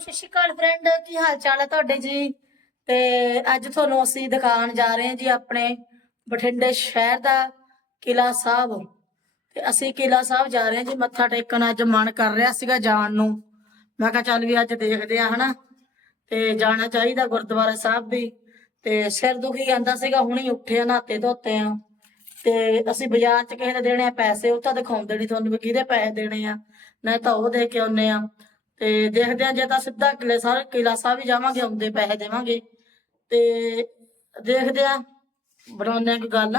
ਸਤਿ ਸ਼੍ਰੀ ਅਕਾਲ ਫਰੈਂਡ ਕੀ ਹਾਲ ਚਾਲ ਹੈ ਤੁਹਾਡੇ ਜੀ? ਤੇ ਅੱਜ ਤੁਹਾਨੂੰ ਅਸੀਂ ਦਿਖਾਉਣ ਜਾ ਰਹੇ ਹਾਂ ਜੀ ਆਪਣੇ ਬਠਿੰਡੇ ਸ਼ਹਿਰ ਦਾ ਕਿਲਾ ਸਾਹਿਬ। ਤੇ ਅਸੀਂ ਕਿਲਾ ਸਾਹਿਬ ਜਾ ਰਹੇ ਹਾਂ ਜੀ, ਮੱਥਾ ਟੇਕਣ ਅੱਜ ਮਨ ਕਰ ਰਿਹਾ ਸੀਗਾ ਜਾਣ ਨੂੰ। ਮੈਂ ਕਿਹਾ ਚੱਲ ਵੀ ਅੱਜ ਦੇਖਦੇ ਆ ਹਨਾ? ਤੇ ਜਾਣਾ ਚਾਹੀਦਾ ਗੁਰਦੁਆਰਾ ਸਾਹਿਬ ਵੀ। ਤੇ ਸਿਰ ਦੁਖੀ ਜਾਂਦਾ ਸੀਗਾ, ਹੁਣੀ ਉੱਠੇ ਆ, ਨਹਾਤੇ ਧੋਤੇ ਆ। ਤੇ ਅਸੀਂ ਬਾਜ਼ਾਰ ਚ ਕਿਸੇ ਦੇ ਦੇਣੇ ਆ ਪੈਸੇ, ਉਹ ਤਾਂ ਦਿਖਾਉਂਦੇ ਨਹੀਂ ਤੁਹਾਨੂੰ ਵੀ ਕਿਹਦੇ ਪੈਸੇ ਦੇਣੇ ਆ। ਨਹੀਂ ਤਾਂ ਉਹ ਦੇ ਕੇ ਆਉਨੇ ਆ। ਤੇ ਦੇਖਦੇ ਆ ਜੇ ਤਾਂ ਸਿੱਧਾ ਕਿਲੇ ਸਾਹਿਬ ਕਿਲਾ ਸਾਹਿਬ ਹੀ ਜਾਵਾਂਗੇ ਆਉਂਦੇ ਪੈਸੇ ਦੇਵਾਂਗੇ। ਤੇ ਦੇਖਦੇ ਆ ਬਣਾਉਂਦੇ ਆ ਕੋਈ ਗੱਲ।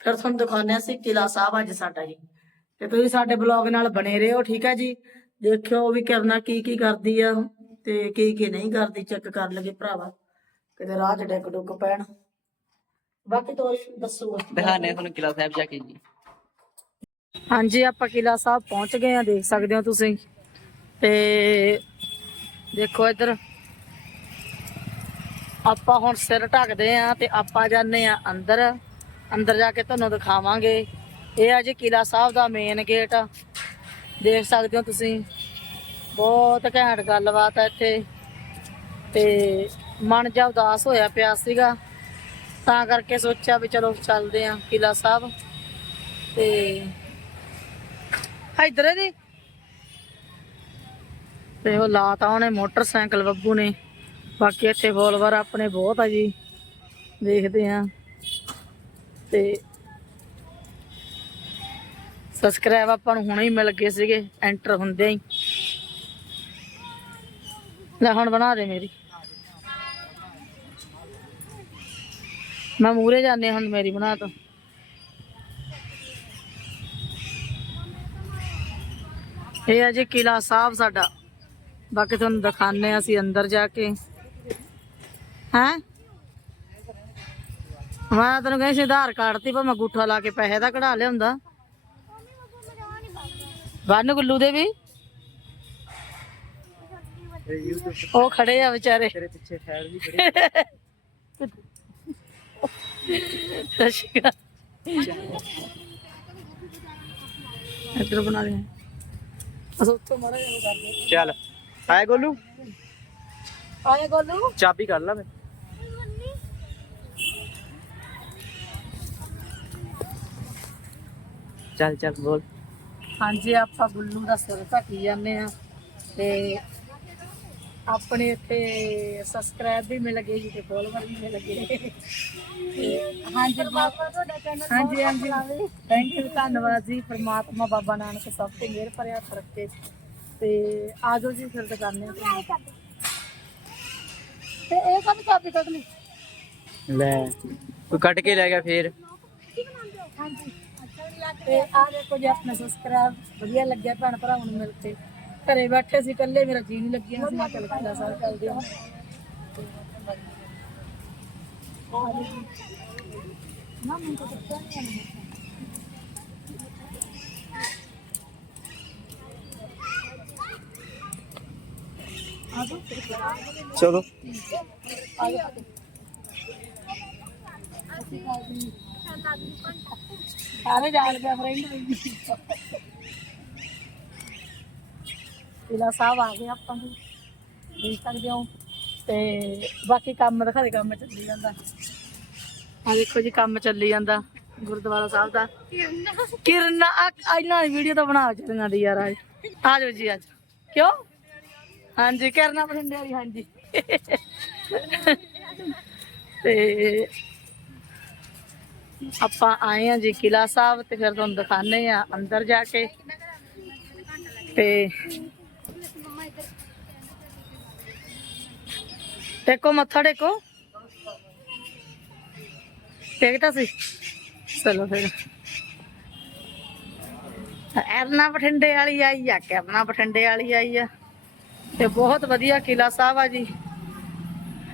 ਫਿਰ ਤੁਹਾਨੂੰ ਦਿਖਾਉਂਦੇ ਆ ਅਸੀਂ ਕਿਲਾ ਸਾਹਿਬ ਅੱਜ ਸਾਡਾ ਜੀ। ਤੇ ਤੁਸੀਂ ਸਾਡੇ ਬਲੌਗ ਨਾਲ ਬਣੇ ਰਹੋ ਠੀਕ ਆ ਜੀ? ਦੇਖਿਓ ਵੀ ਕਰਨਾ ਕੀ ਕੀ ਕਰਦੀ ਆ ਤੇ ਕੀ ਕੀ ਨਹੀਂ ਕਰਦੀ ਚੈੱਕ ਕਰ ਲਗੇ ਭਰਾਵਾ। ਕਿਤੇ ਰਾਹ ਚ ਡਿੱਗ ਡੁੱਗ ਪੈਣ। ਬਾਕੀ ਤੋਂ ਦੱਸੂਗਾ ਦਿਖਾਣੇ ਤੁਹਾਨੂੰ ਕਿਲਾ ਸਾਹਿਬ ਜਾ ਕੇ ਜੀ। ਹਾਂਜੀ ਆਪਾਂ ਕਿਲਾ ਸਾਹਿਬ ਪਹੁੰਚ ਗਏ ਆ ਦੇਖ ਸਕਦੇ ਹੋ ਤੁਸੀਂ। ਤੇ ਦੇਖੋ ਇੱਧਰ। ਆਪਾਂ ਹੁਣ ਸਿਰ ਢੱਕਦੇ ਆ ਤੇ ਆਪਾਂ ਜਾਂਦੇ ਆ ਅੰਦਰ। ਅੰਦਰ ਜਾ ਕੇ ਤੁਹਾਨੂੰ ਦਿਖਾਵਾਂਗੇ। ਇਹ ਆ ਜੀ ਕਿਲਾ ਸਾਹਿਬ ਦਾ ਮੇਨ ਗੇਟ ਦੇਖ ਸਕਦੇ ਹੋ ਤੁਸੀਂ। ਬਹੁਤ ਘੈਂਟ ਗੱਲਬਾਤ ਆ ਇੱਥੇ। ਤੇ ਮਨ ਜਾ ਉਦਾਸ ਹੋਇਆ ਪਿਆ ਸੀਗਾ। ਤਾਂ ਕਰਕੇ ਸੋਚਿਆ ਵੀ ਚਲੋ ਚੱਲਦੇ ਆ ਕਿਲਾ ਸਾਹਿਬ। ਤੇ ਇਧਰ ਦੀ ਤੇ ਉਹ ਲਾਤਾ ਉਹਨੇ ਮੋਟਰਸਾਈਕਲ ਬੱਬੂ ਨੇ। ਬਾਕੀ ਇੱਥੇ ਫੋਲੋਵਰ ਆਪਣੇ ਬਹੁਤ ਆ ਜੀ। ਦੇਖਦੇ ਆ ਤੇ ਸਬਸਕ੍ਰਾਈਬ ਆਪਾਂ ਨੂੰ ਹੁਣੇ ਹੀ ਮਿਲ ਗਏ ਸੀਗੇ ਐਂਟਰ ਹੁੰਦੇ ਹੀ। ਲੈ ਹੁਣ ਬਣਾ ਦੇ ਮੇਰੀ। ਮੈਂ ਮੂਰੇ ਜਾਂਦੇ ਹੁਣ ਮੇਰੀ ਬਣਾ ਤਾ। ਇਹ ਆ ਜੀ ਕਿਲਾ ਸਾਹਿਬ ਸਾਡਾ। ਬਾਕੀ ਤੁਹਾਨੂੰ ਦਿਖਾਣੇ ਆ ਅਸੀਂ ਅੰਦਰ ਜਾ ਕੇ। ਹੈਂ? ਮੈਂ ਤੈਨੂੰ ਕਹਿੰਦੀ ਸੀ ਆਧਾਰ ਕਾਰਡ ਤੇ ਭਾਵੇਂ ਅੰਗੂਠਾ ਲਾ ਕੇ ਪੈਸੇ ਦਾ ਕਢਾ ਲਿਆਉਂਦਾ। ਬੰਨ ਗੁੱਲੂ ਦੇ ਵੀ। ਉਹ ਖੜੇ ਆ ਵਿਚਾਰੇ। ਤੇਰੇ ਪਿੱਛੇ ਫੈਲ ਵੀ ਖੜੇ ਸਤਿ ਸ਼੍ਰੀ ਅਕਾਲ। ਇੱਧਰ ਬਣਾ ਲਿਆ। ਅਸਾਂ ਉੱਤੋਂ ਮਾੜਾ ਜਿਹਾ ਉਹ ਚੱਲ। ਆਏ ਗੋਲੂ? ਆਏ ਗੋਲੂ। ਚਾਬੀ ਕੱਢ ਲਾ ਮੈਂ ਚੱਲ ਚੱਲ ਬੋਲ। ਹਾਂਜੀ ਆਪਾਂ ਗੁੱਲੂ ਦਾ ਸਿਰ ਢੱਕੀ ਜਾਂਦੇ ਆ ਤੇ ਆਪਣੇ ਇੱਥੇ ਸਬਸਕ੍ਰਾਈਬ ਵੀ ਮਿਲ ਗਏ ਜੀ ਤੇ ਫੋਲੋਵਰ ਵੀ ਮਿਲ ਗਏ। ਹਾਂਜੀ ਬਾਬਾ ਤੁਹਾਡਾ ਚੈਨਲ ਹਾਂਜੀ ਹਾਂਜੀ। ਥੈਂਕ ਯੂ ਧੰਨਵਾਦ ਜੀ। ਪ੍ਰਮਾਤਮਾ ਬਾਬਾ ਨਾਨਕ ਸਭ ਤੇ ਮਿਹਰ ਭਰਿਆ ਰੱਖੇ ਤੇ ਆਜੋ ਜੀ ਫਿਰ ਦੁਕਾਨੇ ਤੇ ਤੇ ਇਹ ਕਦ ਚਾਬੀ ਕੱਢ ਲਈ ਲੈ ਕੋਈ ਕੱਢ ਕੇ ਲੈ ਗਿਆ ਫੇਰ ਤੇ ਆ ਦੇਖੋ ਜੀ ਆਪਣਾ ਸਬਸਕ੍ਰਾਈਬ ਵਧੀਆ ਲੱਗਿਆ ਭੈਣ ਭਰਾਵਾਂ ਨੂੰ ਮਿਲ ਕੇ ਘਰੇ ਬੈਠੇ ਸੀ ਇਕੱਲੇ ਮੇਰਾ ਜੀ ਨਹੀਂ ਲੱਗਿਆ ਸੀ ਮੈਂ ਚੱਲ ਕਿਲਾ ਸਾਹਿਬ ਚੱਲਦੇ ਹਾਂ ਨਾ ਮੈਨੂੰ ਤਾਂ ਪਤਾ ਨਹੀਂ ਚਲੋ। ਸਾਰੇ ਜਾਣ ਗਿਆ ਫਰੈਂਡ ਕਿਲਾ ਸਾਹਿਬ ਆ ਗਏ ਆਪਾਂ ਨੂੰ। ਦੇਖ ਸਕਦੇ ਹੋ। ਤੇ ਬਾਕੀ ਕੰਮ ਦੇ ਕੰਮ ਚੱਲੀ ਜਾਂਦਾ। ਆ ਦੇਖੋ ਜੀ ਕੰਮ ਚੱਲੀ ਜਾਂਦਾ ਗੁਰਦੁਆਰਾ ਸਾਹਿਬ ਦਾ। ਕਿਰਨ। ਆ ਇਹਨਾਂ ਦੀ ਵੀਡੀਓ ਤਾਂ ਬਣਾ ਚੱਲੀਆਂ ਦੀ ਯਾਰ ਅੱਜ ਆ ਜਾਓ ਜੀ ਅੱਜ ਕਿਉਂ? ਹਾਂਜੀ, ਕਰਨਾ ਬਠਿੰਡੇ ਵਾਲੀ, ਹਾਂਜੀ। ਤੇ ਆਪਾਂ ਆਏ ਆ ਜੀ ਕਿਲਾ ਸਾਹਿਬ ਤੇ ਫਿਰ ਤੁਹਾਨੂੰ ਦਿਖਾਣੇ ਆ ਅੰਦਰ ਜਾ ਕੇ। ਤੇ ਟੇਕੋ ਮੱਥਾ ਟੇਕੋ। ਟੇਕਤਾ ਸੀ। ਚਲੋ ਫਿਰ। ਐਰਨਾ ਬਠਿੰਡੇ ਵਾਲੀ ਆਈ ਆ, ਕਰਨਾ ਬਠਿੰਡੇ ਵਾਲੀ ਆਈ ਆ। ਤੇ ਬਹੁਤ ਵਧੀਆ ਕਿਲਾ ਸਾਹਿਬ ਆ ਜੀ।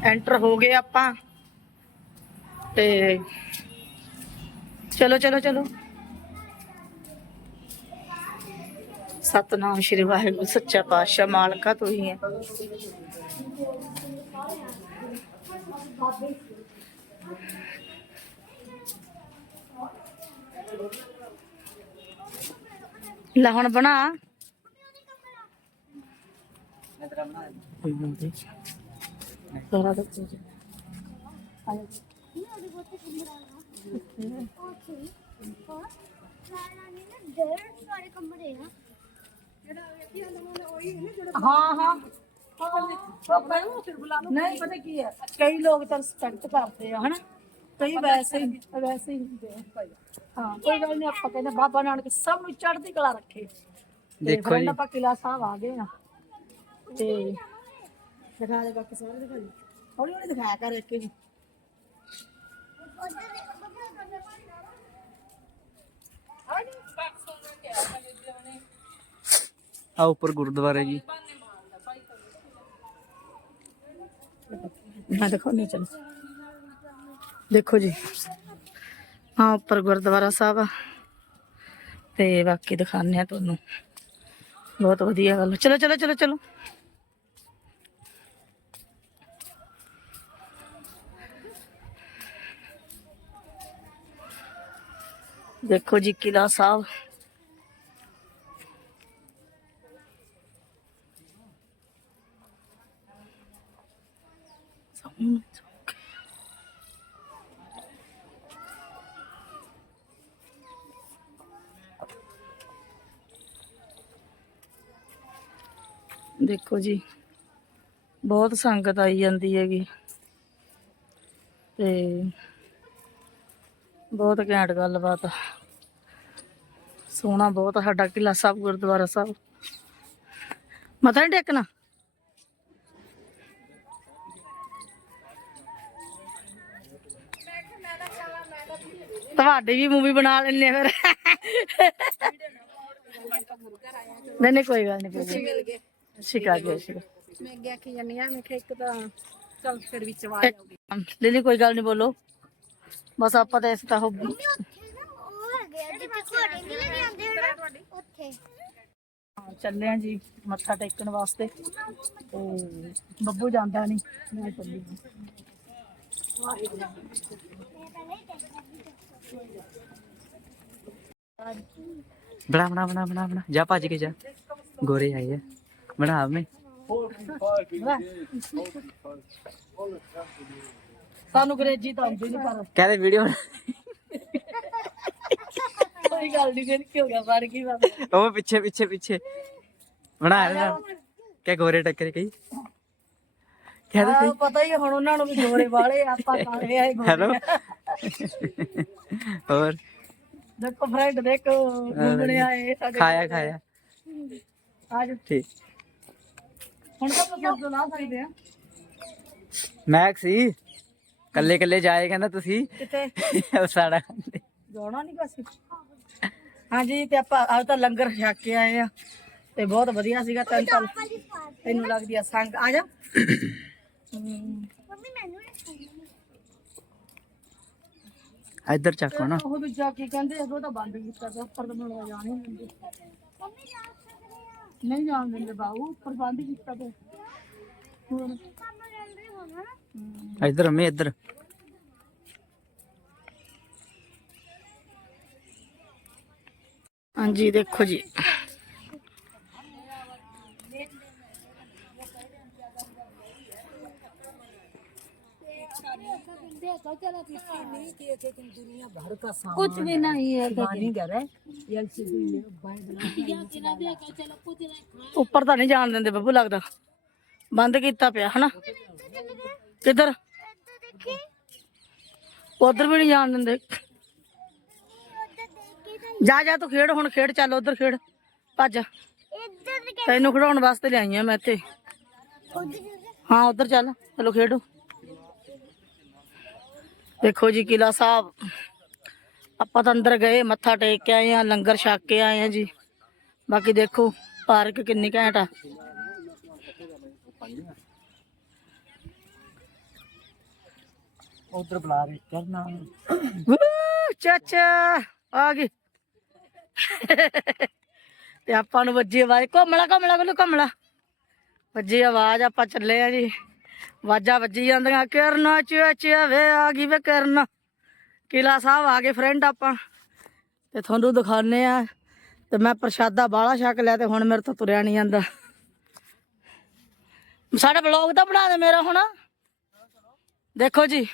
ਐਂਟਰ ਹੋ ਗਏ ਆਪਾਂ। ਤੇ ਚਲੋ ਚਲੋ ਚਲੋ। ਸਤਨਾਮ ਸ਼੍ਰੀ ਵਾਹਿਗੁਰੂ, ਸੱਚਾ ਪਾਤਸ਼ਾਹ, ਮਾਲਕਾ ਤੂੰ ਹੀ ਹੈ। ਲੈ ਹੁਣ ਬਣਾ। ਸਾਰਾ ਦੱਸੋ ਜੀ ਹਾਂ ਹਾਂ। ਨਹੀਂ ਪਤਾ ਕੀ ਹੈ? ਕਈ ਲੋਕ ਤਾਂ ਰਿਸਪੈਕਟ ਕਰਦੇ ਆ ਹਨਾ? ਕਈ ਵੈਸੇ ਹੀ ਵੈਸੇ ਹੀ ਹੁੰਦੇ ਆ। ਭਾਈ ਹਾਂ ਕੋਈ ਗੱਲ ਨਹੀਂ ਆਪਾਂ ਕਹਿੰਦੇ ਬਾਬਾ ਨਾਨਕ ਸਭ ਨੂੰ ਚੜ੍ਹਦੀ ਕਲਾ ਰੱਖੇ। ਦੇਖੋ ਜੀ। ਆਪਾਂ ਕਿਲਾ ਸਾਹਿਬ ਆ ਗਏ ਆ। ਤੇ ਦਿਖਾ ਦੇ ਬਾਕੀ ਸਾਰੇ ਦਿਖਾ ਦੇ। ਹੌਲੀ ਹੌਲੀ ਦਿਖਾਇਆ ਕਰ ਇੱਕ ਜੀ ਆ ਉੱਪਰ ਗੁਰਦੁਆਰਾ ਜੀ। ਮੈਂ ਦਿਖਾਉਣੀ ਚਲ। ਦੇਖੋ ਜੀ। ਹਾਂ ਉੱਪਰ ਗੁਰਦੁਆਰਾ ਸਾਹਿਬ ਆ। ਤੇ ਬਾਕੀ ਦਿਖਾਉਂਦੇ ਆ ਤੁਹਾਨੂੰ। ਬਹੁਤ ਵਧੀਆ ਗੱਲ। ਚਲੋ ਚਲੋ ਚਲੋ ਚਲੋ। ਦੇਖੋ ਜੀ ਕਿਲਾ ਸਾਹਿਬ ਦੇਖੋ ਜੀ ਬਹੁਤ ਸੰਗਤ ਆਈ ਜਾਂਦੀ ਹੈਗੀ ਤੇ ਬਹੁਤ ਘੈਂਟ ਗੱਲਬਾਤ। ਸੋਹਣਾ ਬਹੁਤ ਸਾਡਾ ਕਿਲਾ ਸਾਹਿਬ ਗੁਰਦੁਆਰਾ ਸਾਹਿਬ। ਮੱਥਾ ਨਹੀਂ ਟੇਕਣਾ? ਤੁਹਾਡੀ ਵੀ ਮੂਵੀ ਬਣਾ ਲੈਣੇ ਫਿਰ। ਨਹੀਂ ਨਹੀਂ ਕੋਈ ਗੱਲ ਨਹੀਂ ਕੋਈ। ਸ਼ਿਕਾ ਗਿਆ ਸ਼ਿਕਾ ਮੈਂ ਅੱਗੇ ਆਖੀ ਜਾਂਦੀ ਆ ਮੈਂ ਕਿਹਾ ਇੱਕ ਤਾਂ ਚੱਲ ਫਿਰ ਵਿੱਚ ਆਵਾਜ਼ ਆਉਗੀ ਲਿਲੀ ਕੋਈ ਗੱਲ ਨਹੀਂ ਬੋਲੋ। ਬਸ ਆਪਾਂ ਤਾਂ ਇਸ ਤਾਂ ਉਹ ਹਾਂ, ਚੱਲੇ ਆ ਜੀ ਮੱਥਾ ਟੇਕਣ ਵਾਸਤੇ। ਤੇ ਬੱਬੂ ਜਾਂਦਾ ਨਹੀਂ ਮੈਂ ਚੱਲੀ ਹਾਂ। ਬਣਾ ਬਣਾ ਬਣਾ ਬਣਾ ਬਣਾ। ਜਾ ਭੱਜ ਕੇ ਜਾ। ਗੋਰੇ ਆਏ ਆ। ਬਣਾ ਮੈਂ ਸਾਨੂੰ ਅੰਗਰੇਜ਼ੀ ਤਾਂ ਆਉਂਦੀ ਨਹੀਂ ਪਰ ਕਹਦੇ ਵੀਡੀਓ ਕੋਈ ਗੱਲ ਨਹੀਂ ਫਿਰ ਕੀ ਹੋ ਗਿਆ ਬਣ ਗਈ ਬਾਬਾ ਉਹ ਪਿੱਛੇ ਪਿੱਛੇ ਪਿੱਛੇ। ਬਣਾ ਬਣਾ ਕਿ ਗੋਰੇ ਟੱਕਰੇ ਕਹੀ ਕਹਦੇ ਆਹ, ਪਤਾ ਹੀ ਆ ਹੁਣ ਉਹਨਾਂ ਨੂੰ ਵੀ ਗੋਰੇ ਵਾਲੇ ਆਪਾਂ ਕਾਲੇ ਆਏ ਗੋਰੇ। ਹੈਲੋ। ਹੋਰ? ਦੇਖੋ ਫਰੈਂਡ ਦੇਖੋ ਗੁੰਗਣੇ ਆਏ ਸਾਡੇ ਖਾਇਆ ਖਾਇਆ। ਅੱਜ ਠੀਕ। ਹੁਣ ਤਾਂ ਸਭ ਲਾ ਸਕਦੇ ਆ। ਮੈਕ ਸੀ ਕੱਲੇ ਕੱਲੇ ਜਾਏ ਕਹਿੰਦਾ ਤੁਸੀਂ। ਕਿਤੇ ਸਾੜਾ ਜਾਣਾ ਨਹੀਂ ਬਸ। ਹਾਂਜੀ ਤੇ ਆਪਾਂ ਅੱਜ ਤਾਂ ਲੰਗਰ ਛਕ ਕੇ ਆਏ ਆ। ਤੇ ਬਹੁਤ ਵਧੀਆ ਸੀਗਾ ਤੈਨੂੰ ਤਾਂ ਤੈਨੂੰ ਲੱਗਦੀ ਆ ਸੰਗ। ਆ ਜਾ। ਹਮ, ਇੱਧਰ ਚੱਕੋ ਨਾ ਉਹ ਦੂਜਾ ਕੀ ਕਹਿੰਦੇ ਉਹ ਤਾਂ ਬੰਦ ਕੀਤਾ ਤੇ ਉੱਪਰ ਤਾਂ ਮਿਲਵਾ ਜਾਣੇ ਹੁੰਦੇ ਨਹੀਂ। ਜਾਣ ਦਿੰਦੇ ਬਾਬੂ ਉੱਪਰ ਬੰਦ ਕੀਤਾ ਤੇ। ਹੋਰ इधर में इधर। हाँ जी देखो जी। कुछ भी नहीं है ऊपर तो नहीं जान देंगे बबू लगता बंद किया पा है ना? ਕਿੱਧਰ? ਉਧਰ ਵੀ ਨਹੀਂ ਜਾਣ ਦਿੰਦੇ। ਜਾ ਜਾ ਤੂੰ ਖੇਡ ਹੁਣ ਖੇਡ ਚੱਲ ਉਧਰ ਖੇਡ। ਭੱਜ। ਤੈਨੂੰ ਖਿਡਾਉਣ ਵਾਸਤੇ ਲਿਆਈ ਆ ਮੈਂ ਇੱਥੇ। ਹਾਂ ਉਧਰ ਚੱਲ ਚਲੋ ਖੇਡੋ। ਦੇਖੋ ਜੀ ਕਿਲਾ ਸਾਹਿਬ। ਆਪਾਂ ਤਾਂ ਅੰਦਰ ਗਏ ਮੱਥਾ ਟੇਕ ਕੇ ਆਏ ਆ ਲੰਗਰ ਛਕ ਕੇ ਆਏ ਆ ਜੀ। ਬਾਕੀ ਦੇਖੋ ਪਾਰਕ ਕਿੰਨੀ ਘੈਂਟ ਆ। ਉਧਰ ਬੁਲਾ ਰਹੇ ਕਰਨਾ ਚਾਚਾ, ਆ ਗਈ। ਤੇ ਆਪਾਂ ਨੂੰ ਵੱਜੀ ਆਵਾਜ਼, ਘੁੰਮਲਾ ਘੁੰਮਲਾ ਕੋਲ ਘੁੰਮਲਾ। ਵੱਜੀ ਆਵਾਜ਼, ਆਪਾਂ ਚੱਲੇ ਆ ਜੀ। ਆਵਾਜ਼ਾਂ ਵੱਜੀ ਜਾਂਦੀਆਂ, ਕਰਨਾ ਚਾਚਾ ਵੇ ਆ ਗਈ ਵੇ ਕਰਨਾ। ਕਿਲਾ ਸਾਹਿਬ ਆ ਗਏ ਫਰੈਂਡ ਆਪਾਂ। ਤੇ ਤੁਹਾਨੂੰ ਦਿਖਾਉਨੇ ਆ। ਤੇ ਮੈਂ ਪ੍ਰਸ਼ਾਦਾ ਬਾਲਾ ਛਕ ਲਿਆ ਤੇ ਹੁਣ ਮੇਰੇ ਤੋਂ ਤੁਰਿਆ ਨਹੀਂ ਜਾਂਦਾ। ਸਾਡਾ ਬਲੌਗ ਤਾਂ ਬਣਾ ਦੇ ਮੇਰਾ ਹੁਣ। ਦੇਖੋ ਜੀ।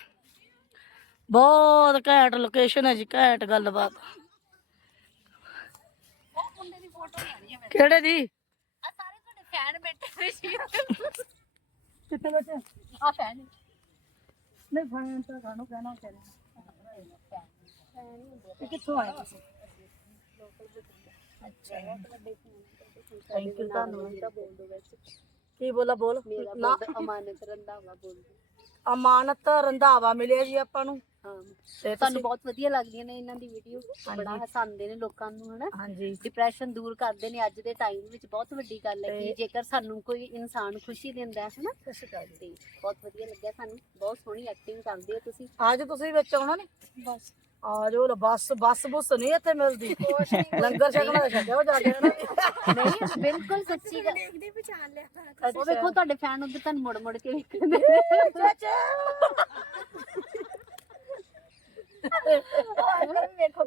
ਬਹੁਤ ਘੈਂਟ ਲੋਕੇਸ਼ਨ ਹੈ ਜੀ ਘੈਂਟ ਗੱਲਬਾਤ। ਕਿਹੜੇ ਦੀ ਆ ਸਾਰੇ ਤੁਹਾਡੇ ਫੈਨ ਬੈਠੇ ਹੋਏ ਸੀ ਕਿੱਥੇ ਬੈਠੇ? ਆ ਫੈਨ ਨਹੀਂ ਫਾਈਨ ਤਾਂ ਕਾਹਨੂੰ ਕਹਿਣਾ ਚਾਹੀਦਾ ਇਹ ਕਿੱਥੋਂ ਆਏ ਤੁਸੀਂ? ਅੱਛਾ। ਥੈਂਕ ਯੂ ਧੰਨਵਾਦ। ਕੀ ਬੋਲਾ ਬੋਲ। ਨਾ। ਅਮਾਨਤ ਰੰਧਾਵਾ ਬੋਲਦੇ। ਅਮਾਨਤ ਰੰਧਾਵਾ ਮਿਲਿਆ ਜੀ ਆਪਾਂ ਨੂੰ। ਹਾਂ। ਤੇ ਤੁਹਾਨੂੰ ਬਹੁਤ ਵਧੀਆ ਲੱਗਦੀਆਂ ਨੇ ਇਹਨਾਂ ਦੀ ਵੀਡੀਓ ਬੜਾ ਹਸਾਉਂਦੇ ਨੇ ਲੋਕਾਂ ਨੂੰ ਹਨਾ? ਹਾਂਜੀ। ਡਿਪਰੈਸ਼ਨ ਦੂਰ ਕਰਦੇ ਨੇ ਅੱਜ ਦੇ ਟਾਈਮ ਵਿੱਚ। ਬਹੁਤ ਵੱਡੀ ਗੱਲ ਹੈ ਕਿ ਜੇਕਰ ਸਾਨੂੰ ਕੋਈ ਇਨਸਾਨ ਖੁਸ਼ੀ ਦਿੰਦਾ ਹੈ ਹਨਾ? ਤੇ ਬਹੁਤ ਵਧੀਆ ਲੱਗਿਆ ਸਾਨੂੰ। ਬਹੁਤ ਸੋਹਣੀ ਐਕਟਿੰਗ ਕਰਦੇ ਹੋ ਤੁਸੀਂ। ਅੱਜ ਤੁਸੀਂ ਵਿੱਚ ਆਉਣਾ ਨੇ? ਬਸ। ਆ ਜਾਓ ਲੈ ਬੱਸ ਬੱਸ ਬੁੱਸ ਨਹੀਂ ਇੱਥੇ ਮਿਲਦੀ। ਲੰਗਰ ਛਕਣਾ ਛਕਿਓ ਜਾ ਕੇ ਨਾ ਨਹੀਂ ਬਿਲਕੁਲ ਸੱਚੀ ਗੱਲ ਦੇਖਦੇ ਪਛਾਣ ਲਿਆ ਉਹ ਵੇਖੋ ਤੁਹਾਡੇ ਫੈਨ ਉਧਰ ਤੁਹਾਨੂੰ ਮੁੜ ਮੁੜ ਕੇ ਵੇਖਦੇ ਵੇਖੋ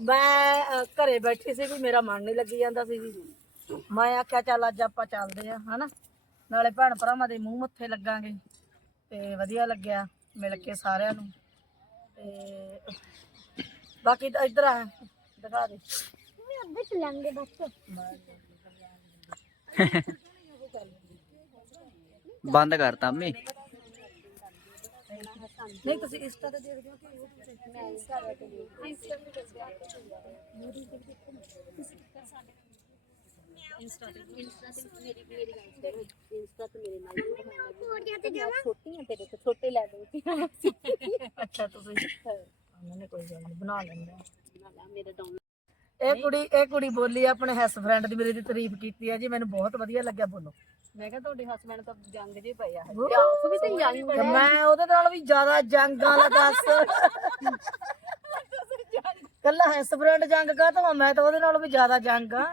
ਮੈਂ ਘਰੇ ਬੈਠੀ ਸੀ ਵੀ ਮੇਰਾ ਮਨ ਨਹੀਂ ਲੱਗੀ ਜਾਂਦਾ ਸੀ ਜੀ। ਮੈਂ ਆਖਿਆ ਚੱਲ ਅੱਜ ਆਪਾਂ ਚੱਲਦੇ ਆ ਹਨਾ? ਨਾਲੇ ਭੈਣ ਭਰਾਵਾਂ ਦੇ ਮੂੰਹ ਮੱਥੇ ਲੱਗਾਂਗੇ। ਤੇ ਵਧੀਆ ਲੱਗਿਆ ਮਿਲ ਕੇ ਸਾਰਿਆਂ ਨੂੰ। ਤੇ ਬਾਕੀ ਤਾਂ ਇੱਧਰ ਆ ਦਿਖਾ ਦੇ। ਅੱਧੇ ਚਲਾਂਗੇ ਬਸ। ਬੰਦ ਕਰਤਾ ਅੰਮੀ ਨਹੀਂ ਤੁਸੀਂ ਇੰਸਟਾ ਤੇ ਦੇਖਦੇ ਹੋ ਕਿ YouTube ਤੇ? ਮੈਂ ਇੰਸਟਾ ਤੇ ਇੰਸਟਾ ਤੇ ਇੰਸਟਾ ਤੇ ਮੇਰੀ ਮੇਰੀ ਗੱਲ ਸੁਣੋ। ਇੰਸਟਾ ਤੇ ਮੇਰੇ ਨਾਲ ਕੋੜੀਆਂ ਤੇ ਜਾਵਾਂ? ਛੋਟੀਆਂ ਤੇਰੇ ਤੋਂ ਛੋਟੇ ਲੈ ਦੂੰਗੀ ਅੱਛਾ ਤੁਸੀਂ ਉਹਨੇ ਕੋਈ ਗੱਲ ਨਹੀਂ ਬਣਾ ਲੈਂਦੇ ਆ। ਮੇਰਾ ਡਾਊਨ। ਇਹ ਕੁੜੀ ਇਹ ਕੁੜੀ ਬੋਲੀ ਆ ਆਪਣੇ ਹੈਸ ਫਰੈਂਡ ਦੀ ਮੇਰੀ ਦੀ ਤਾਰੀਫ ਕੀਤੀ ਹੈ ਜੀ ਮੈਨੂੰ ਬਹੁਤ ਵਧੀਆ ਲੱਗਿਆ ਬੋਲੋ। ਮੈਂ ਕਿਹਾ ਤੁਹਾਡੇ ਹਸਬੰਡ ਤਾਂ ਜੰਗ ਜੇ ਪਏ ਆ। ਤੇ ਆਪ ਵੀ ਤੇ ਜੰਗ ਤੇ ਮੈਂ ਉਹਦੇ ਨਾਲ ਵੀ ਜ਼ਿਆਦਾ ਜੰਗ ਵਾਲਾ ਦੱਸ। ਕੱਲਾ ਹੈਸ ਫਰੈਂਡ ਜੰਗ ਕਾ ਤਾਂ ਮੈਂ ਤਾਂ ਉਹਦੇ ਨਾਲ ਵੀ ਜ਼ਿਆਦਾ ਜੰਗ ਆ।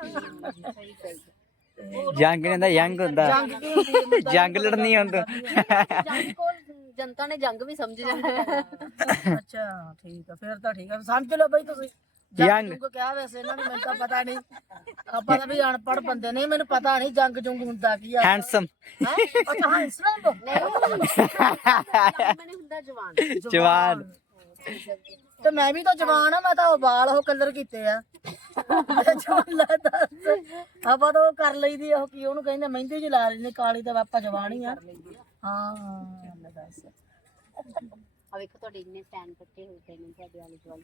ਜੰਗ ਨਹੀਂ ਹੁੰਦਾ ਯੰਗ ਹੁੰਦਾ। ਜੰਗ ਕੀ ਹੁੰਦੀ ਹੈ? ਜੰਗ ਲੜਨੀ ਹੁੰਦਾ। ਜੰਗ ਕੋਲ ਜਨਤਾ ਨੇ ਜੰਗ ਵੀ ਸਮਝ ਜਾਣਾ ਅੱਛਾ ਠੀਕ ਆ ਫਿਰ ਤਾਂ ਠੀਕ ਆ। ਸਮਝ ਲਓ ਬਈ ਤੁਸੀਂ। ਜੰਗ। ਜੰਗ ਕੋ ਕਿਹਾ ਵੈਸੇ ਇਹਨਾਂ ਨੂੰ ਮੈਨੂੰ ਤਾਂ ਪਤਾ ਨਹੀਂ। ਆਪਾਂ ਤਾਂ ਵੀ ਅਨਪੜ੍ਹ ਬੰਦੇ ਨਹੀਂ ਮੈਨੂੰ ਪਤਾ ਨਹੀਂ ਜੰਗ ਜੁੰਗ ਹੁੰਦਾ ਕੀ ਆ। ਹੈਂਡਸਮ ਹੈਂ? ਅੱਛਾ ਹਾਂ ਇਸਲਾਮ ਤੋਂ ਮੈਨੇ ਹੁੰਦਾ ਜਵਾਨ। ਜਵਾਨ। ਤੇ ਮੈਂ ਵੀ ਤਾਂ ਜਵਾਨ ਆ ਮੈਂ ਤਾਂ ਉਹ ਵਾਲ ਉਹ ਕਲਰ ਕੀਤੇ ਆ। ਦੱਸ। ਆਪਾਂ ਤਾਂ ਉਹ ਕਰ ਲਈਦੀ ਆ ਉਹ ਕੀ ਉਹਨੂੰ ਕਹਿੰਦੇ ਮਹਿੰਦੀ ਜੀ ਲਾ ਲੈਣੀ ਕਾਲੀ ਤੇ ਆਪਾਂ ਜਵਾਨ ਹੀ ਆ। ਹਾਂ। ਲੈ ਦੱਸ ਆ ਵੇਖੋ ਤੁਹਾਡੇ ਇੰਨੇ ਫੈਨ ਇਕੱਠੇ ਹੋਏ ਪਏ ਨੇ ਤੁਹਾਡੇ ਆਲੇ ਦੁਆਲੇ।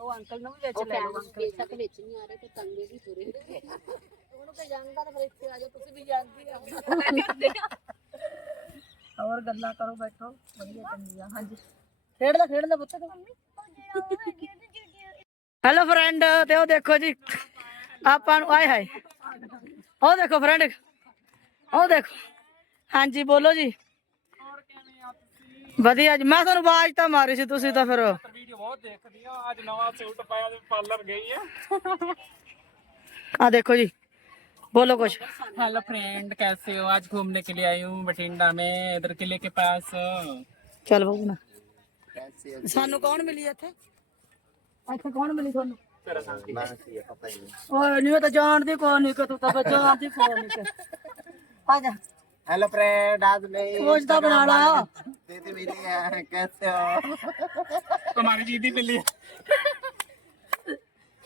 ਉਹ ਅੰਕਲ ਨੂੰ ਵੀ ਵਿੱਚ ਉਹ ਫੈਨ ਬੇਸ਼ੱਕ ਵਿੱਚ ਨਹੀਂ ਆ ਰਹੇ ਤੇ ਤੰਗੇ ਵੀ ਪੂਰੇ ਉਹਨੂੰ ਤੇ ਜਾਂਦਾ ਤਾਂ ਫਿਰ ਇੱਥੇ ਆ ਜਾਓ ਤੁਸੀਂ ਵੀ ਜਾਂਦੀ ਆ ਹੋਰ ਗੱਲਾਂ ਕਰੋ ਬੈਠੋ। ਵਧੀਆ ਚੰਗੀ ਆ ਹਾਂਜੀ ਖੇਡ ਲੈ ਖੇਡ ਲੈ ਪੁੱਤ ਹੈਲੋ ਫਰੈਂਡ ਤੇ ਉਹ ਦੇਖੋ ਜੀ। ਆਪਾਂ ਨੂੰ ਆਏ ਹਾਏ। ਉਹ ਦੇਖੋ ਫਰੈਂਡ ਉਹ ਦੇਖੋ। ਹਾਂਜੀ ਬੋਲੋ ਜੀ। ਵਧੀਆ ਜੀ ਮੈਂ ਤੁਹਾਨੂੰ ਆਵਾਜ਼ ਤਾਂ ਮਾਰੀ ਸੀ ਤੁਸੀਂ ਤਾਂ ਫਿਰ ਵੀਡੀਓ ਬਹੁਤ ਦੇਖਦੀ ਆ ਅੱਜ ਨਵਾਂ ਸੂਟ ਪਾਇਆ ਤੇ ਪਾਰਲਰ ਗਈ ਆ ਆ ਦੇਖੋ ਜੀ बोलो कुछ हेलो फ्रेंड कैसे हो आज घूमने के लिए आई हूँ बठिंडा में इधर किले के पास ਚੱਲ ਬਬੂ ਨਾ ਸਾਨੂੰ ਕੌਣ ਮਿਲੀ ਇੱਥੇ ਇੱਥੇ ਕੌਣ ਮਿਲੀ ਤੁਹਾਨੂੰ ਓਏ ਨਹੀਂ ਉਹ ਤਾਂ ਜਾਣਦੀ ਕੋਈ ਨਹੀਂ ਕਿ ਤੂੰ ਤਾਂ ਬਸ ਜਾਣਦੀ ਕੋਈ ਨਹੀਂ ਕਿ ਆ ਜਾ हेलो फ्रेंड आज मैं ਕੋਚ ਦਾ ਬਣਾ ਲਾ दीदी मिली है कैसे हो तुम्हारी दीदी मिली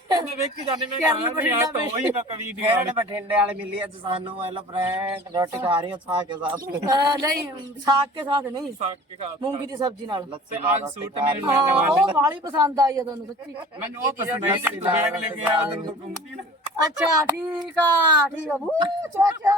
मैं देख के जाने में कहा कि यार तो वही मैं वीडियो फ्रेंड बठिंडे वाले मिली है सानू हेलो फ्रेंड रोटी खा रही हो छा के साथ ਅਹ ਨਹੀਂ ਸਾਗ ਕੇ ਸਾਥ ਨਹੀਂ साग के साथ ਮੂੰਗੀ ਦੀ ਸਬਜ਼ੀ ਨਾਲ लस्सी आज सूट मेरे ਹਾਂ ਉਹ ਵਾਲੀ ਪਸੰਦ ਆਈ ਆ ਤੁਹਾਨੂੰ ਸੱਚੀ मैंने वो पसंद आई बैग लेके आया उधर को घूमती ना ਅੱਛਾ ਠੀਕ ਆ ਠੀਕ ਆ ਵੂ ਚਾਚਾ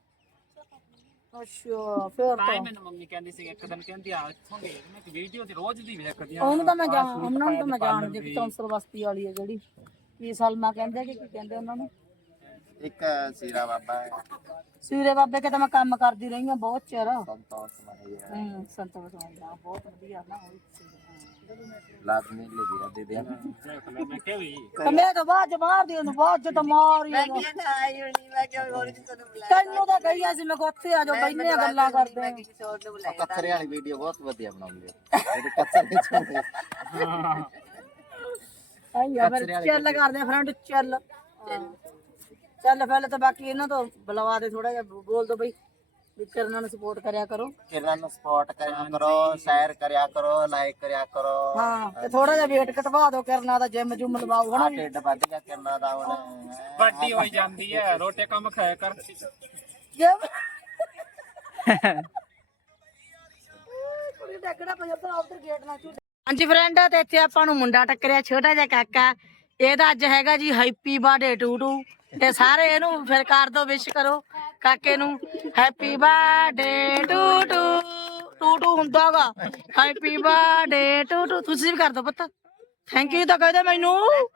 ਅੱਛਾ ਫਿਰ ਤਾਂ ਹੀ ਤਾਂ। ਮੈਨੂੰ ਮੰਮੀ ਕਹਿੰਦੀ ਸੀ ਇੱਕ ਦਿਨ ਕਹਿੰਦੀ ਆ ਇੱਥੋਂ ਦੇ ਮੈਂ ਵੀਡੀਓ ਤੇ ਰੋਜ਼ ਦੀ ਵੇਖਦੀ ਆ ਉਹਨੂੰ ਤਾਂ ਮੈਂ ਜਾਣ ਉਹਨਾਂ ਨੂੰ ਤਾਂ ਮੈਂ ਜਾਣਦੀ ਕਿ ਚੌਂਸਰ ਬਸਤੀ ਵਾਲੀ ਹੈ ਜਿਹੜੀ। ਕੀ ਸਲਮਾ ਕਹਿੰਦੇ ਕਿ ਕੀ ਕਹਿੰਦੇ ਉਹਨਾਂ ਨੂੰ? ਇੱਕ ਸੀਰਾ ਬਾਬਾ ਹੈ। ਸੂਰੇ ਬਾਬੇ ਕੇ ਤਾਂ ਮੈਂ ਕੰਮ ਕਰਦੀ ਰਹੀ ਹਾਂ ਬਹੁਤ ਚਿਰ। ਸੰਤੋਸ਼ ਮਾਈ ਹੈ। ਹੂੰ ਸੰਤੋਸ਼ ਦਾ ਬਹੁਤ ਵਧੀਆ ਨਾ ਲਾਜ਼ਮੀ ਲੈ ਗਿਆ ਦੇ ਦੇ। ਕਮੇ ਤਾਂ ਬਾਅਦ ਚ ਮਾਰ ਦੀ ਉਹਨੂੰ ਬਾਅਦ ਚ ਤਾਂ ਮਾਰ ਹੀ ਉਹਨੂੰ। ਤੈਨੂੰ ਤਾਂ ਕਹੀਆ ਸੀ ਮੈਂ ਕਿਹਾ ਉੱਥੇ ਆ ਜਾਓ ਬੈਠੇ ਗੱਲਾਂ ਕਰਦੇ ਆਂ। ਉਹ ਕੱਚਰੇ ਵਾਲੀ ਵੀਡੀਓ ਬਹੁਤ ਵਧੀਆ ਬਣਾਉਂਦੇ ਹੋ ਇਹਦੇ ਕੱਚਰੇ ਚ ਆਈ ਆ ਫਿਰ ਚੱਲ ਕਰਦੇ ਆ ਫਰੈਂਡ ਚੱਲ। ਚੱਲ। ਪਹਿਲੇ ਤਾਂ ਬਾਕੀ ਇਹਨਾਂ ਤੋਂ ਬੁਲਵਾ ਦੇ ਥੋੜਾ ਜਿਹਾ ਬੋਲ ਦੋ ਬਈ। ਵੀ ਕਰਨਾਂ ਨੂੰ ਸਪੋਰਟ ਕਰਿਆ ਕਰੋ। ਕਿਰਨ ਨੂੰ ਸਪੋਰਟ ਕਰਿਆ ਕਰੋ ਸ਼ੇਅਰ ਕਰਿਆ ਕਰੋ ਲਾਈਕ ਕਰਿਆ ਕਰੋ। ਹਾਂ ਤੇ ਥੋੜਾ ਜਿਹਾ ਵੇਟ ਘਟਵਾ ਦਿਓ ਕਰਨਾ ਦਾ ਜਿਮ ਜੁਮ ਲਵਾਓ ਹਨਾ ਆ ਢਿੱਡ ਵੱਧ ਗਿਆ ਕਿਰਨਾਂ ਦਾ ਹੁਣ। ਵੱਡੀ ਹੋਈ ਜਾਂਦੀ ਹੈ ਰੋਟੀ ਕਮ ਖਾਇਆ ਕਰ। ਜਿਮ। ਹਾਂਜੀ ਫਰੈਂਡ ਤੇ ਇੱਥੇ ਆਪਾਂ ਨੂੰ ਮੁੰਡਾ ਟੱਕਰਿਆ ਛੋਟਾ ਜਿਹਾ ਕਾਕਾ। ਇਹਦਾ ਅੱਜ ਹੈਗਾ ਜੀ ਹੈਪੀ ਬਰਥਡੇ ਟੂ ਟੂ ਤੇ ਸਾਰੇ ਇਹਨੂੰ ਫਿਰ ਕਰ ਦੋ ਵਿਸ਼ ਕਰੋ। ਕਾਕੇ ਨੂੰ happy birthday to to to to ਹੁੰਦਾਗਾ ਹੈਪੀ ਬਰਥਡੇ ਟੂ ਟੂ ਤੁਸੀਂ ਵੀ ਕਰ ਦੋ ਪੁੱਤ। ਥੈਂਕ ਯੂ ਤਾਂ ਕਹਿ ਦੇ ਮੈਨੂੰ।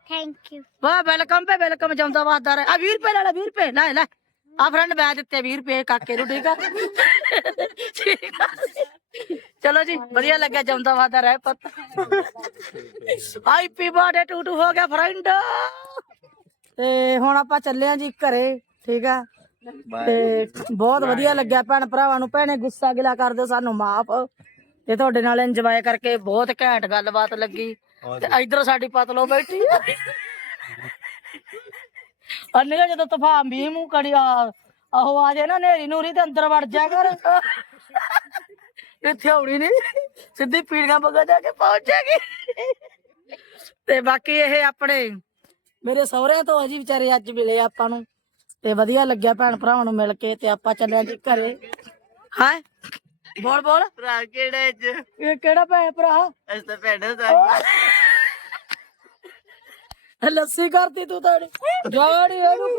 ਥੈਂਕ ਯੂ ਵਾਹ ਵੈਲਕਮ ਪੇ ਵੈਲਕਮ ਜਾਂਦਾ ਵਾਦਾ ਆ 20 ਰੁਪਏ ਲੈ ਲੈ 20 ਰੁਪਏ। ਲੈ ਲੈ। ਆ ਫਰੈਂਡ ਮੈਂ ਦਿੱਤੇ 20 ਰੁਪਏ ਕਾਕੇ ਨੂੰ ਠੀਕ ਆ? ਠੀਕ ਆ? ਚਲੋ ਜੀ ਵਧੀਆ ਲੱਗਿਆ ਜਾਂਦਾ ਵਾਦਾ ਰਹਿ ਪੁੱਤ। ਹੈਪੀ ਬਰਥਡੇ ਟੂ ਟੂ ਹੋ ਗਿਆ ਫਰੈਂਡ ਤੇ ਹੁਣ ਆਪਾਂ ਚੱਲੇ ਆ ਜੀ ਘਰੇ ਠੀਕ ਆ? ਤੇ ਬਹੁਤ ਵਧੀਆ ਲੱਗਿਆ ਭੈਣ ਭਰਾਵਾਂ ਨੂੰ। ਭੈਣੇ ਗੁੱਸਾ ਗਿਲਾ ਕਰ ਦਿਓ ਸਾਨੂੰ ਮਾਫ। ਤੇ ਤੁਹਾਡੇ ਨਾਲ ਇੰਜੋਏ ਕਰਕੇ ਬਹੁਤ ਘੈਂਟ ਗੱਲਬਾਤ ਲੱਗੀ। ਤੇ ਇਧਰੋਂ ਸਾਡੀ ਪਤਲੋ ਬੈਠੀ। ਆ ਅੰਨੇ ਜਦੋਂ ਤੂਫਾਨ ਵੀ ਮੂੰਹ ਕੜਿਆ ਆਹੋ ਆ ਜੇ ਨਾ ਨੇਰੀ ਨੂਰੀ ਤੇ ਅੰਦਰ ਵੜ ਜਾ ਕਰ। ਇੱਥੇ ਆਉਣੀ ਨਹੀਂ ਸਿੱਧੀ ਪੀੜੀਆਂ ਬਗਾ ਜਾ ਕੇ ਪਹੁੰਚ ਜਾਗੀ ਤੇ ਬਾਕੀ ਇਹ ਆਪਣੇ ਮੇਰੇ ਸਹੁਰਿਆਂ ਤੋਂ ਅਜੀ ਵਿਚਾਰੇ ਅੱਜ ਮਿਲੇ ਆਪਾਂ ਨੂੰ। ਤੇ ਵਧੀਆ ਲੱਗਿਆ ਭੈਣ ਭਰਾਵਾਂ ਨੂੰ ਮਿਲ ਕੇ ਤੇ ਆਪਾਂ ਚੱਲਿਆ ਜੀ ਘਰੇ। ਹਾਂ ਬੋਲ ਬੋਲ। ਭਰਾ ਕਿਹੜੇ ਚ ਇਹ ਕਿਹੜਾ ਭੈਣ ਭਰਾ? ਇਸ ਤੇ ਭੈਣ ਲੱਸੀ ਕਰਤੀ ਤੂੰ ਤਾਂ ਜਾੜੀ ਇਹਨੂੰ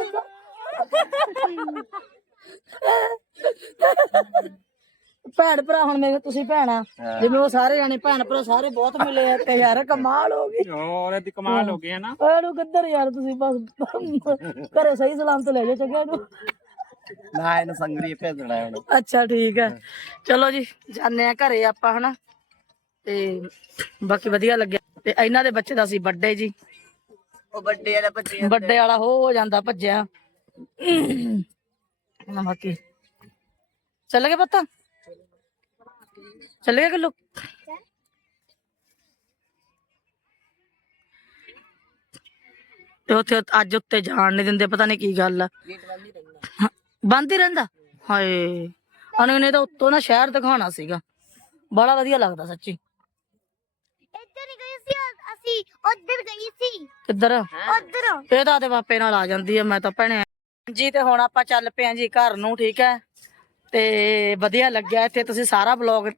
ਭੈਣ ਭਰਾ ਹੁਣ ਮੇਰੇ ਤੁਸੀਂ ਭੈਣਾ ਜਿਵੇਂ ਉਹ ਸਾਰੇ ਜਾਣੇ ਭੈਣ ਭਰਾ ਸਾਰੇ ਬਹੁਤ ਮਿਲੇ ਆ ਤੇ ਯਾਰ ਕਮਾਲ ਹੋ ਗਈ। ਹੋਰ ਇਹਦੀ ਕਮਾਲ ਹੋ ਗਈ ਹੈ ਨਾ। ਇਹਨੂੰ ਕਿੱਧਰ ਯਾਰ ਤੁਸੀਂ ਬਸ ਘਰੇ ਸਹੀ ਸਲਾਮ ਤੇ ਲੈ ਜਾਓ ਚੰਗਾ ਇਹਨੂੰ। ਨਾ ਇਹਨੂੰ ਸੰਗਰੀ ਭੇਜਣਾ ਹੁਣ। ਅੱਛਾ ਠੀਕ ਹੈ। ਚਲੋ ਜੀ ਜਾਣੇ ਆ ਘਰੇ ਆਪਾਂ ਹਨਾ। ਤੇ ਬਾਕੀ ਵਧੀਆ ਲੱਗਿਆ। ਤੇ ਇਹਨਾਂ ਦੇ ਬੱਚੇ ਦਾ ਸੀ ਵੱਡੇ ਜੀ। ਉਹ ਵੱਡੇ ਵਾਲਾ ਭੱਜਿਆ ਵੱਡੇ ਵਾਲਾ ਹੋ ਜਾਂਦਾ ਭੱਜਿਆ। ਨਾ ਬਾਕੀ। ਚੱਲ ਗਏ ਪਤਾ? ਚੱਲ ਗਏ ਕਿਲੋ ਤੇ ਉੱਥੇ ਅੱਜ ਉੱਤੇ ਜਾਣ ਨਹੀਂ ਦਿੰਦੇ ਪਤਾ ਨਹੀਂ ਕੀ ਗੱਲ ਆ। ਬੰਦ ਹੀ ਰਹਿੰਦਾ? ਹਾਏ। ਅਨੇ ਨੇ ਤਾਂ ਉੱਤੋਂ ਨਾ ਸ਼ਹਿਰ ਦਿਖਾਉਣਾ ਸੀਗਾ। ਬੜਾ ਵਧੀਆ ਲੱਗਦਾ ਸੱਚੀ। ਇੱਧਰ ਹੀ ਗਈ ਸੀ ਅਸੀਂ ਉੱਧਰ ਗਈ ਸੀ। ਕਿੱਧਰ? ਉੱਧਰ। ਇਹ ਤਾਂ ਆਦੇ ਪਾਪੇ ਨਾਲ ਆ ਜਾਂਦੀ ਹੈ ਮੈਂ ਤਾਂ ਭੈਣੇ। ਜੀ ਤੇ ਹੁਣ ਆਪਾਂ ਚੱਲ ਪਏ ਆਂ ਜੀ ਘਰ ਨੂੰ ਠੀਕ ਹੈ? ਤੇ ਵਧੀਆ ਲੱਗਿਆ ਇੱਥੇ। ਤੁਸੀਂ ਸਾਰਾ ਬਲੌਗ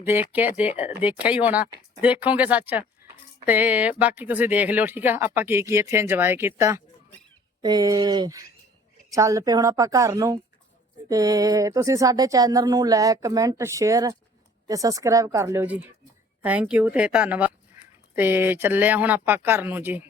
ਦੇਖ ਕੇ, ਦੇ- ਦੇਖਿਆ ਹੀ ਹੋਣਾ। ਦੇਖੋਗੇ ਸੱਚ। ਤੇ ਬਾਕੀ ਤੁਸੀਂ ਦੇਖ ਲਿਓ, ਠੀਕ ਆ? ਆਪਾਂ ਕੀ ਕੀ ਇੱਥੇ ਇੰਜੋਏ ਕੀਤਾ। ਤੇ ਚੱਲ ਪਏ ਹੁਣ ਆਪਾਂ ਘਰ ਨੂੰ। ਤੇ ਤੁਸੀਂ ਸਾਡੇ ਚੈਨਲ ਨੂੰ ਲਾਇਕ ਕਮੈਂਟ ਸ਼ੇਅਰ ਤੇ ਸਬਸਕ੍ਰਾਈਬ ਕਰ ਲਿਓ ਜੀ। ਥੈਂਕ ਯੂ ਤੇ ਧੰਨਵਾਦ। ਤੇ ਚੱਲਿਆ ਹੁਣ ਆਪਾਂ ਘਰ ਨੂੰ ਜੀ।